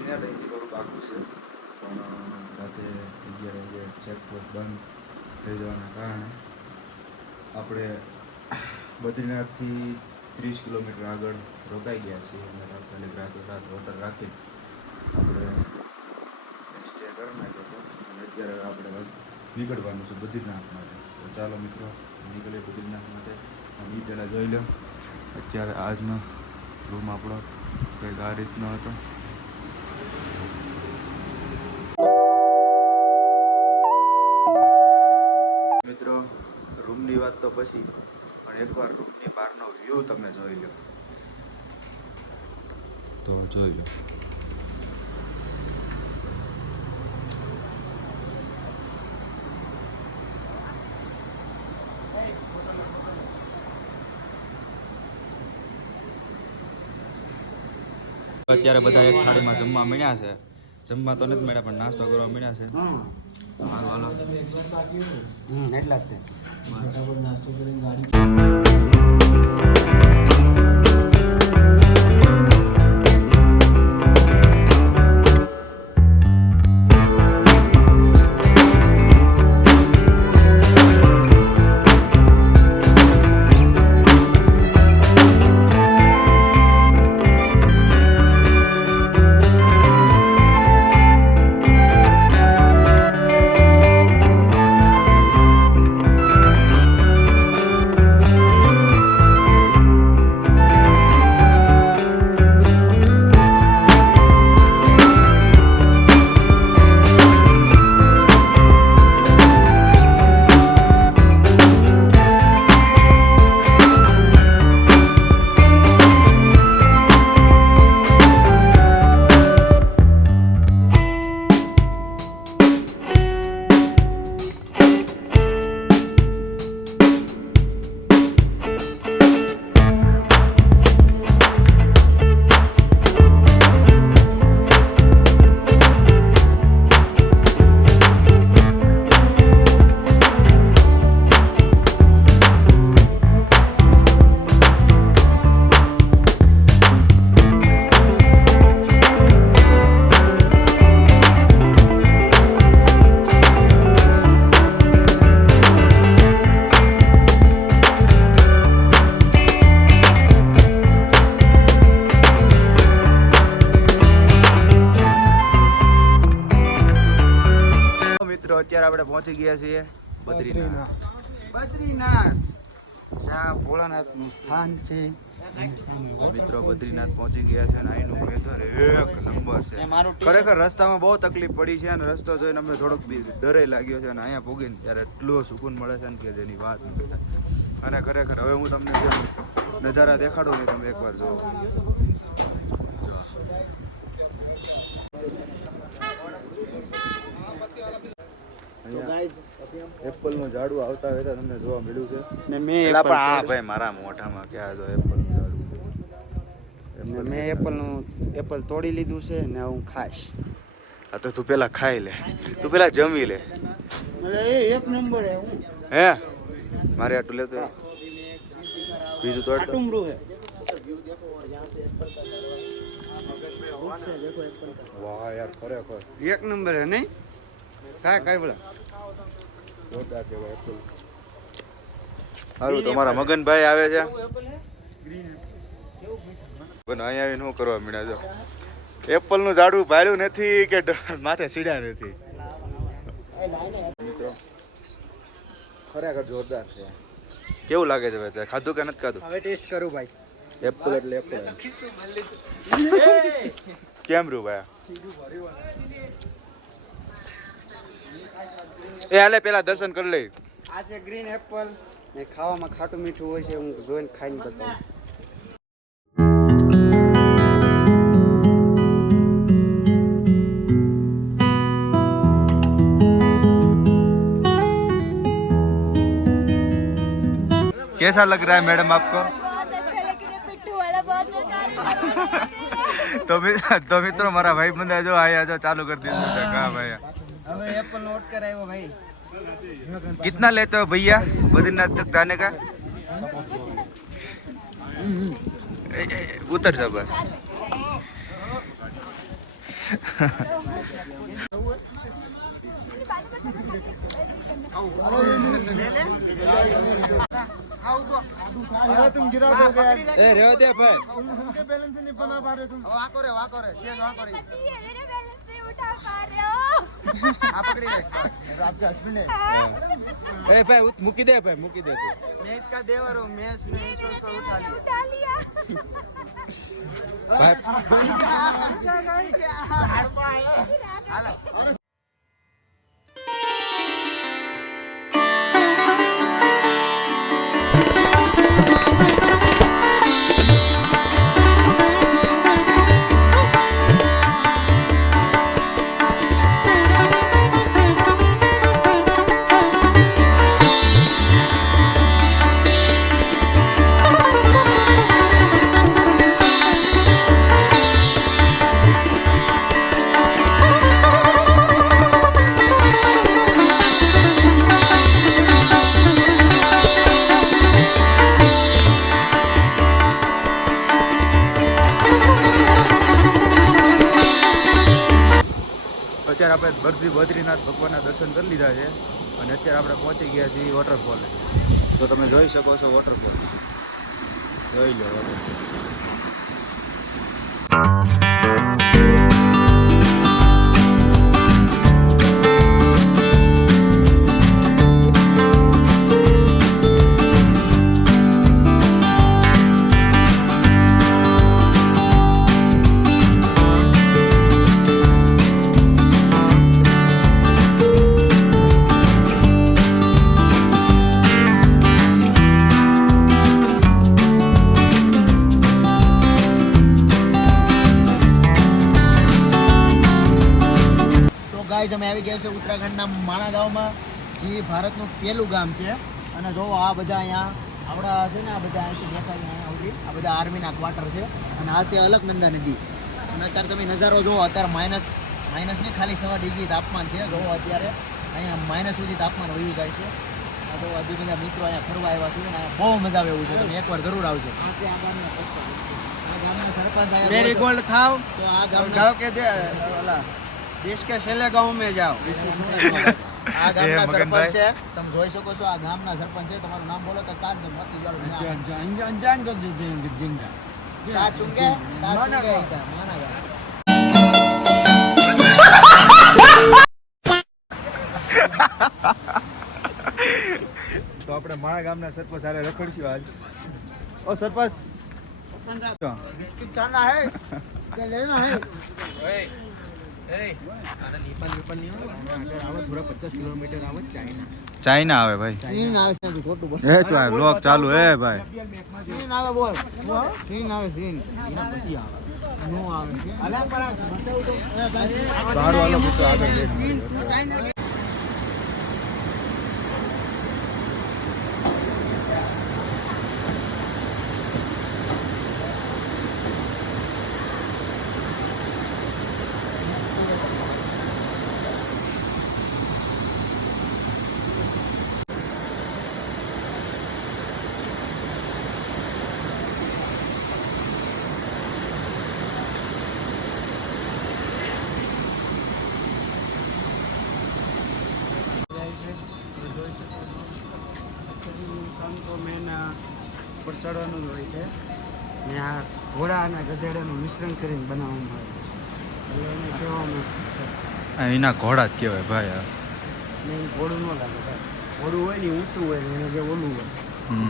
બદ્રીનાથ અહીંથી થોડુંક આખું છે, પણ રાતે 11 વાગે ચેકપોસ્ટ બંધ થઈ જવાના કારણે આપણે બદ્રીનાથથી 30 કિલોમીટર આગળ રોકાઈ ગયા છીએ અને તાત્કાલિક રાત હોટલ રાખી આપણે સ્ટે કરી નાખ્યો હતો અને અત્યારે આપણે નીકળવાનું છે બદ્રીનાથ માટે. તો ચાલો મિત્રો નીકળીએ બદ્રીનાથ માટે. એ પહેલાં જોઈ લો અત્યારે આજનો રૂમ આપણો કંઈક આ રીતનો હતો. મિત્રો રૂમની વાત તો પછી, પણ એકવાર રૂમની બહારનો વ્યૂ તમે જોઈ લો. તો જોઈ લો અત્યારે બધા એક થાળીમાં જમવા મળ્યા છે. જમવા તો નથી મળ્યા પણ નાસ્તો કરવા મળ્યા છે. હાલો હાલો એટલા જ નાસ્તો કરીને ગાડી અત્યારે આપણે પહોંચી ગયા છીએ બદ્રીનાથ જ્યાં ભોળાનાથનું સ્થાન છે. મિત્રો બદ્રીનાથ પહોંચી ગયા છે અને અહીંનું વેધર એક નંબર છે. ખરેખર રસ્તામાં બહુ તકલીફ પડી છે અને રસ્તો જોઈને અમને થોડોક ડરે લાગ્યો છે અને અહીંયા પહોંચીને ત્યારે એટલો સુકૂન મળે છે ને કે જેની વાત નથી. અને ખરેખર હવે હું તમને જે નજારા દેખાડું ને તમે એકવાર જુઓ. એપલ નું ઝાડું આવતા હતા તમને જોવા મળ્યું છે ને મેં ભાઈ મારા મોઢામાં ક્યાં જો એપલ નું ઝાડું છે. મેં એપલ તોડી લીધું છે ને હું ખાઈશ. હા તો તું પેલા ખાઈ લે, તું પેલા જમી લે. એક નંબર હે મારે આટલું લેતો બીજું તો વાહ યાર ખરેખર એક નંબર હે નહીં કાંઈ બોલા જોરદાર છે એપલ. સારું તમારા મગનભાઈ આવે છે પણ અહીંયા આવીને શું કરવા મળ્યા છો? એપલ નું ઝાડું ભાળ્યું નથી કે માથે સીડ્યા નથી. મિત્રો ખરેખર જોરદાર છે. કેવું લાગે છે ભાઈ? ખાધું કે નથી ખાધું? હવે ટેસ્ટ કરું ભાઈ. એપલ એટલે એપલ કેમ રૂ ભાઈ? એ હાલે પેલા દર્શન કરી લઈ. આ છે ગ્રીન એપલ ને ખાવામાં ખાટું મીઠું હોય છે. હું જોઈને ખાઈને બતાવું. कैसा लग रहा है मैडम आपको? बहुत अच्छा लेकिन ये पिट्ठू वाला बहुत बेकार है। तो मित्रों मारा भाई बंदा जो आया जो चालू कर दिया कहा भाई हमें एप्पल नोट कराए भाई। कितना लेते हो भैया बद्रीनाथ तक जाने का? उतर जा बस। अरे तुम गिरा दोगे यार। ए रेवा दे भाई उनके बैलेंस नहीं बना पा रहे तुम। वाको रे शेर वाको रे पति है, मेरा बैलेंस नहीं उठा पा रहे हो। आप पकड़ी ले आपके हस्बैंड है। ए भाई मुकी दे तू मैं इसका देवर हूँ, मैं इसने नहीं, ईश्वर मेरे को देवर उठा ने लिया। उठा लिया। भाई અત્યારે આપણે બદ્રીનાથ ભગવાનના દર્શન કરી લીધા છે અને અત્યારે આપણે પહોંચી ગયા છીએ વોટરફોલે. તો તમે જોઈ શકો છો વોટરફોલ, જોઈ લો વોટરફોલ. ગાઈઝ અમે આવી ગયા છે ઉત્તરાખંડના માણા ગામમાં, જે ભારતનું પહેલું ગામ છે. અને જો આ બધા અહીંયા આપણા છે ને, આ બધા અહીંથી દેખાય અહીંયા સુધી આ બધા આર્મીના ક્વાર્ટર છે. અને આ છે અલકનંદા નદી. અને અત્યારે તમે નજારો જુઓ, અત્યારે માઇનસ નહીં, ખાલી 6 ડિગ્રી તાપમાન છે. જુઓ અત્યારે અહીંયા માઇનસ સુધી તાપમાન વયું જાય છે. આ તો હજી બધા મિત્રો અહીંયા ફરવા આવ્યા છે અને અહીંયા બહુ મજા આવે એવું છે. તમે એકવાર જરૂર આવજો. આ ગામના સરપંચ मेरी गोल्ड खाओ તો આ ગામના गाँव के देश के छेले गाँव में जाओ. આ ગામના એ સરપંચ મગનભાઈ. છે, તમે જોઈ શકો છો. આ ગામના સરપંચ છે. તમારું નામ બોલો તો કાજ દે મોતી જાળો કા ચુંગે માના તો આપણે મારા ગામના સરપંચ સાથે રખડશું આજ. ઓ સરપંચ, खाना है क्या लेना है थोड़ा 50 किलोमीटर आवत चाइना ચાઇના આવે ભાઈ. चीन આવે છે હજી ખોટું બોલ એ તો આ બ્લોગ ચાલુ હે ભાઈ. ચીન આવે બોલ ચીન આવે ચીન એના પછી આવે નો આવે છે અલા પર બતાવું તો સારું હાલો મિત્રો આગળ જઈએ. તો મેન ઉપર ચડવાનું જ હોય છે ને આ ઘોડા અને ગધેડાનું મિશ્રણ કરીને બનાવવામાં આવે એટલે એને કહેવામાં એના ઘોડા જ કહેવાય ભાઈ આ. ને એ ઘોડું ન લાગે ભાઈ. ઘોડું હોય ને ઈ ઊંચું હોય ને એને જે ઓલું હોય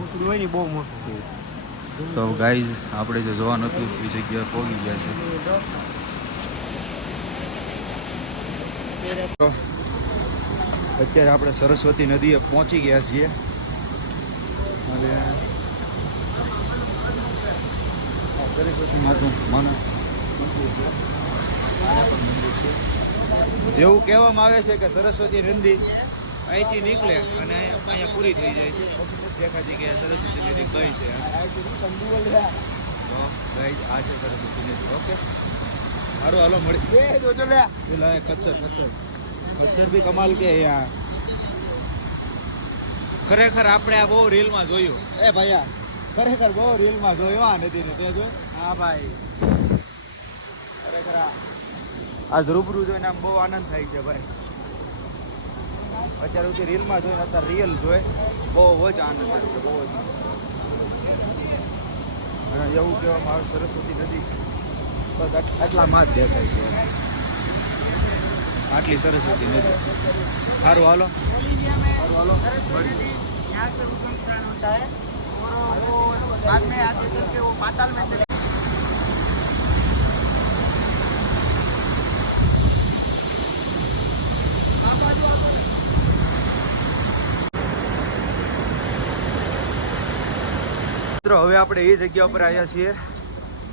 ઊંચું હોય ને ઈ બહુ મોટું હોય. તો ગાઈઝ આપણે જે જોવાનું હતું એ જગ્યાએ પહોંચી ગયા છે. તો અત્યારે આપણે સરસ્વતી નદીએ પહોંચી ગયા છીએ અને આ સરસ્વતી માનું મંદિર છે. આના પણ મંદિર છે. એવું કહેવામાં આવે છે કે સરસ્વતી નદી અહીંથી નીકળે અને અહીંયા પૂરી થઈ જાય છે. દેખાતી કે સરસ્વતી નદી ગઈ છે. તો ગાઈઝ આ છે સરસ્વતી નદી. ઓકે સારું હાલો મળી પેલા કચ્છર બી કમાલ કે યાર. ખરેખર આપણે આ બહુ રીલમાં જોયું. એ ભાઈયા ખરેખર બહુ રીલમાં જોયો આ નદીને. તે જો હા ભાઈ ખરેખર આજ રૂબરૂ જોઈને આમ બહુ આનંદ થાય છે ભાઈ. અત્યાર સુધી રીલમાં જોઈને અત્યારે રિયલ જોઈ બહુ જ આનંદ થાય છે, બહુ જ. અને એવું કહેવામાં આવે સરસ્વતી નદી બસ આટલામાં જ દેખાય છે. આટલી સરસ્વતી નદી. સારું હાલો. सरस्वती नदी यहाँ से उद्गम स्नान होता है और वो बाद में आगे चल के वो पाताल में चले મિત્રો હવે આપણે એ જગ્યા ઉપર આવ્યા છીએ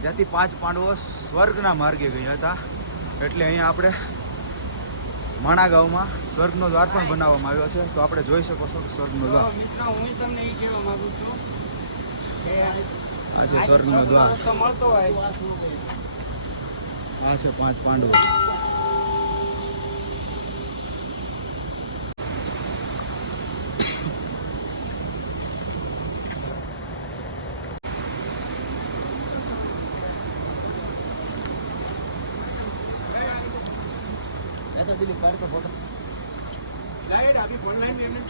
જ્યાંથી 5 પાંડવો સ્વર્ગના માર્ગે ગયા હતા. એટલે અહીંયા આપણે માણા ગામમાં સ્વર્ગનો દ્વાર પણ બનાવવામાં આવ્યો છે. તો આપણે જોઈ શકો છો કે સ્વર્ગનો દ્વાર મિત્રો હું તમને એ કહેવા માંગુ છું કે આ છે સ્વર્ગનો દ્વાર. રસ્તો મળતો હોય આ છે 5 પાંડવો. એ તો દિલીપ પાડ તો ફોટો. लाइट अभी ऑनलाइन पेमेंट